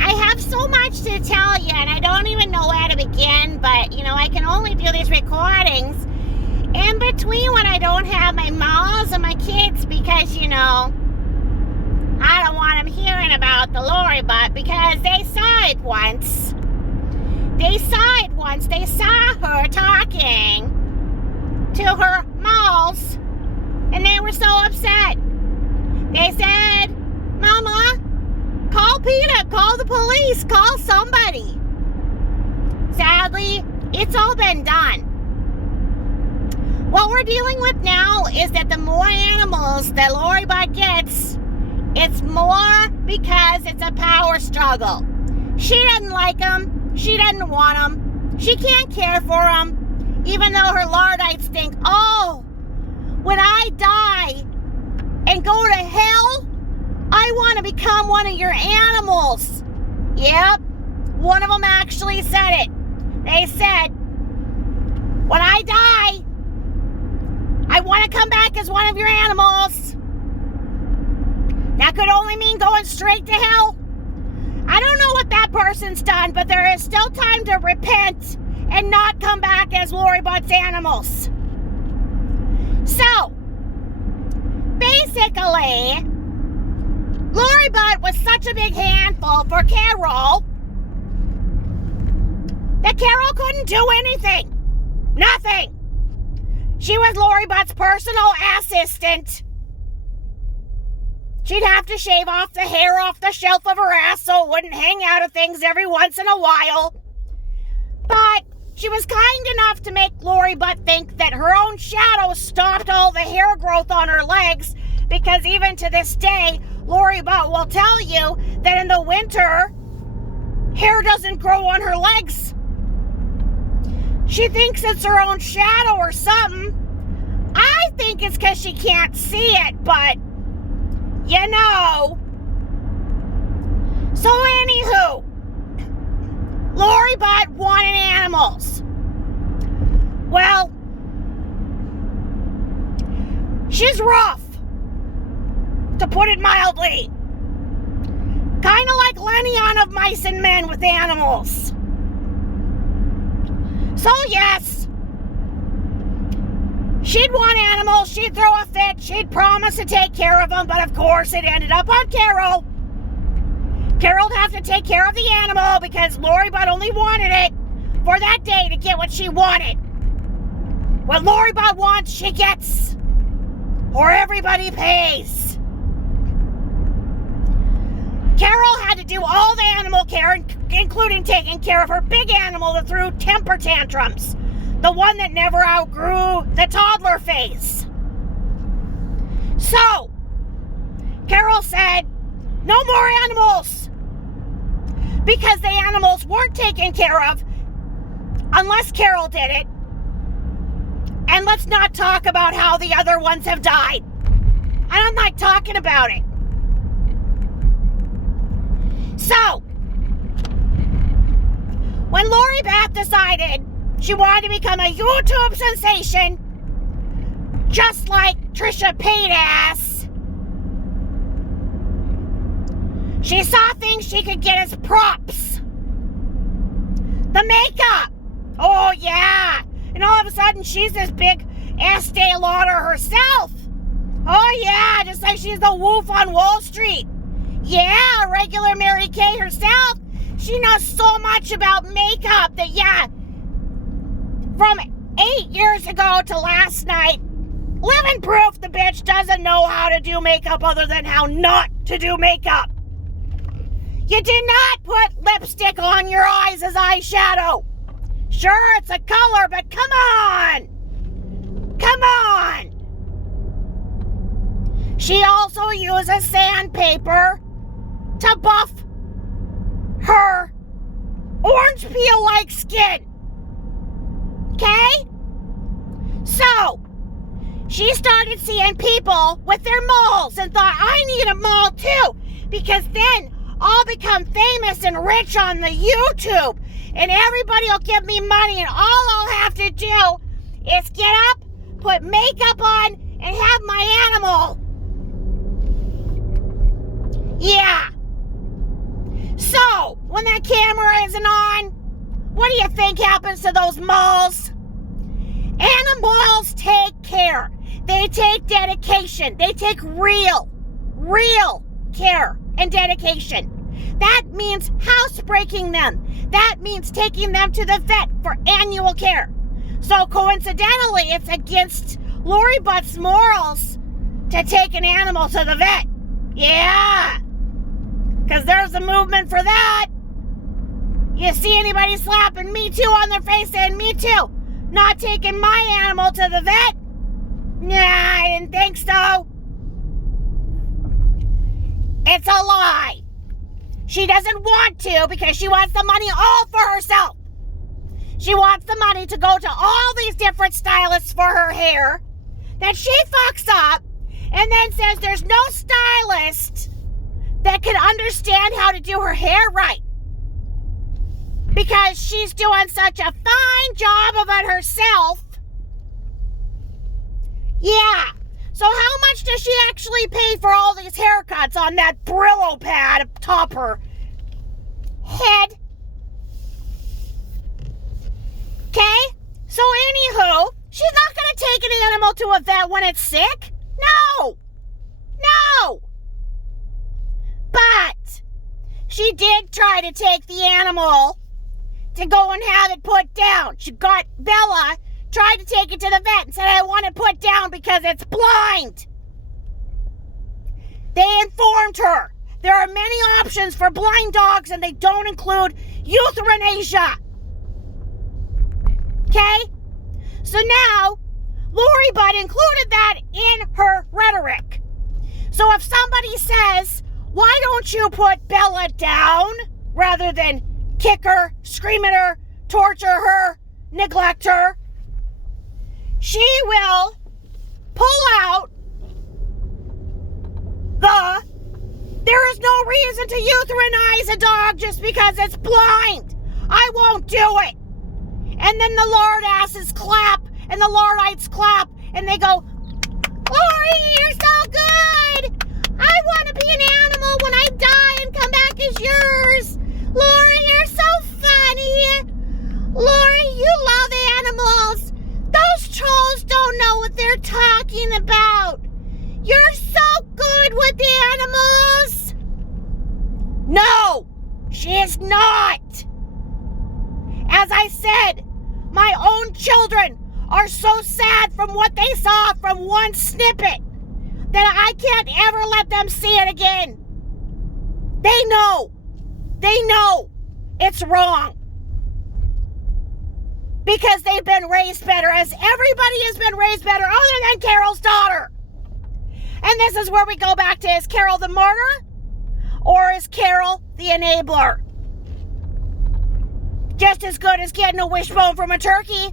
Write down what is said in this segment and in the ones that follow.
I have so much to tell you, and I don't even know where to begin, but, I can only do these recordings in between when I don't have my malls and my kids because, I don't want them hearing about the Lori butt because they saw it once. They saw her talking to her malls, and they were so upset. They said, Mama, call PETA, call the police, call somebody. Sadly, it's all been done. What we're dealing with now is that the more animals that Lori Butt gets, it's more because it's a power struggle. She doesn't like them. She doesn't want them. She can't care for them, even though her Lardites think, oh, when I die and go to hell, I want to become one of your animals. Yep, one of them actually said it. They said, when I die, I want to come back as one of your animals. That could only mean going straight to hell. I don't know what that person's done, but there is still time to repent and not come back as Lori Butt's animals. So, basically, Lori Butt was such a big handful for Carol that Carol couldn't do anything. Nothing. She was Lori Butt's personal assistant. She'd have to shave off the hair off the shelf of her ass so it wouldn't hang out of things every once in a while. But she was kind enough to make Lori Butt think that her own shadow stopped all the hair growth on her legs, because even to this day, Lori Butt will tell you that in the winter, hair doesn't grow on her legs. She thinks it's her own shadow or something. I think it's because she can't see it, but So anywho, Lori Butt wanted animals. Well, she's rough, to put it mildly. Kind of like Lennion of Mice and Men with animals. So yes, she'd want animals, she'd throw a fit, she'd promise to take care of them, but of course it ended up on Carol. Carol'd have to take care of the animal because Lori Butt only wanted it for that day to get what she wanted. What Lori Butt wants, she gets, or everybody pays. Carol had to do all the animal care, including taking care of her big animal that threw temper tantrums. The one that never outgrew the toddler phase. So, Carol said, no more animals. Because the animals weren't taken care of unless Carol did it. And let's not talk about how the other ones have died. I don't like talking about it. So, when Lori Butt decided she wanted to become a YouTube sensation, just like Trisha Paytas, she saw things she could get as props. The makeup. Oh, yeah. And all of a sudden, she's this big Estee Lauder herself. Oh, yeah, just like she's the wolf on Wall Street. Yeah, regular Mary Kay herself. She knows so much about makeup that, yeah, from 8 years ago to last night, living proof the bitch doesn't know how to do makeup other than how not to do makeup. You did not put lipstick on your eyes as eyeshadow. Sure, it's a color, but come on. Come on. She also uses sandpaper to buff her orange peel-like skin. Okay? So, she started seeing people with their moles and thought, I need a mole too, because then I'll become famous and rich on the YouTube, and everybody will give me money, and all I'll have to do is get up, put makeup on, and have my animal. Yeah. So, camera isn't on, what do you think happens to those moles? Animals take care. They take dedication. They take real care and dedication. That means housebreaking them. That means taking them to the vet for annual care. So coincidentally, it's against Lori Butt's morals to take an animal to the vet. Yeah, because there's a movement for that. You see anybody slapping me too on their face saying me too? Not taking my animal to the vet? Nah, I didn't think so. It's a lie. She doesn't want to because she wants the money all for herself. She wants the money to go to all these different stylists for her hair that she fucks up and then says there's no stylist that can understand how to do her hair right because she's doing such a fine job of it herself. Yeah. So how much does she actually pay for all these haircuts on that Brillo pad atop her head? Okay? So anywho, she's not going to take an animal to a vet when it's sick. No. But she did try to take the animal to go and have it put down. She got Bella, tried to take it to the vet and said, I want it put down because it's blind. They informed her there are many options for blind dogs and they don't include euthanasia. Okay? So now, Lori Butt included that in her rhetoric. So if somebody says, why don't you put Bella down rather than kick her, scream at her, torture her, neglect her, she will pull out there is no reason to euthanize a dog just because it's blind. I won't do it. And then the Lord asses clap and the Lordites clap and they go, Lori, you're so good. I want to be an animal when I die and come back as yours. Lori, you're so funny. Lori, you love animals. Those trolls don't know what they're talking about. You're so good with the animals. No, she is not. As I said, my own children are so sad from what they saw from one snippet that I can't ever let them see it again. They know it's wrong. Because they've been raised better, as everybody has been raised better other than Carol's daughter. And this is where we go back to, is Carol the martyr or is Carol the enabler? Just as good as getting a wishbone from a turkey.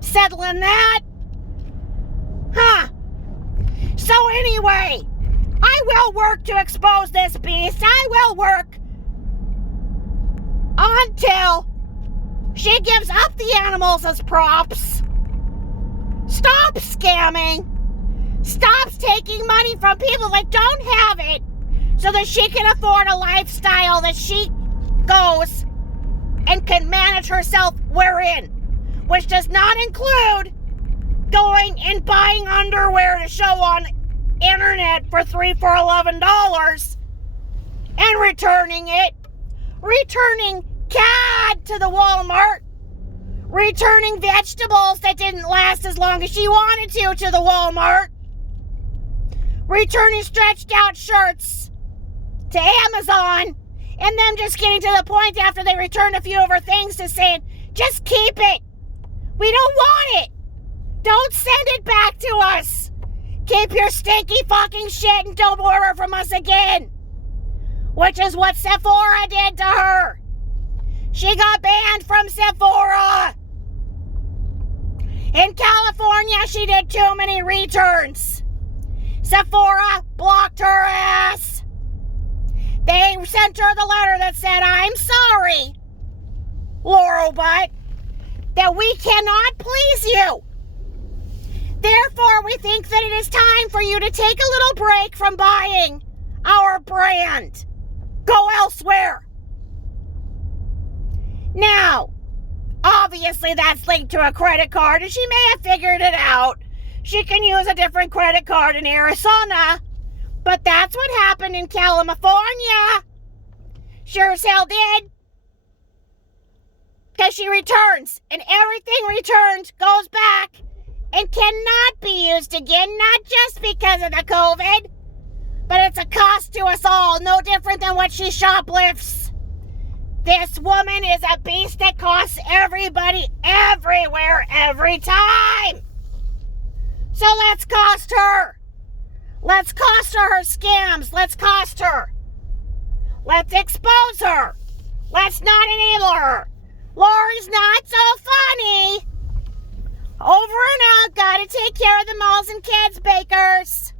Settling that. Huh. So anyway, I will work to expose this beast. I will work until she gives up the animals as props. Stop scamming. Stops taking money from people that don't have it so that she can afford a lifestyle that she goes and can manage herself wherein, which does not include going and buying underwear to show on internet for $11 and returning it, returning CAD to the Walmart, returning vegetables that didn't last as long as she wanted to the Walmart, returning stretched out shirts to Amazon, and them just getting to the point after they returned a few of her things to saying, just keep it. We don't want it. Don't send it back to us. Keep your stinky fucking shit and don't order from us again. Which is what Sephora did to her. She got banned from Sephora. In California, she did too many returns. Sephora blocked her ass. They sent her the letter that said, I'm sorry, Laurel Butt, that we cannot please you. Therefore, we think that it is time for you to take a little break from buying our brand. Go elsewhere. Now, obviously that's linked to a credit card, and she may have figured it out. She can use a different credit card in Arizona, but that's what happened in California. Sure as hell did. Because she returns, and everything returned, goes back, and cannot be used again, not just because of the COVID, but it's a cost to us all, no different than what she shoplifts. This woman is a beast that costs everybody, everywhere, every time. So let's cost her. Let's cost her scams. Let's cost her. Let's expose her. Let's not enable her. Lori's not so funny. Over and out. Gotta take care of the malls and kids, bakers.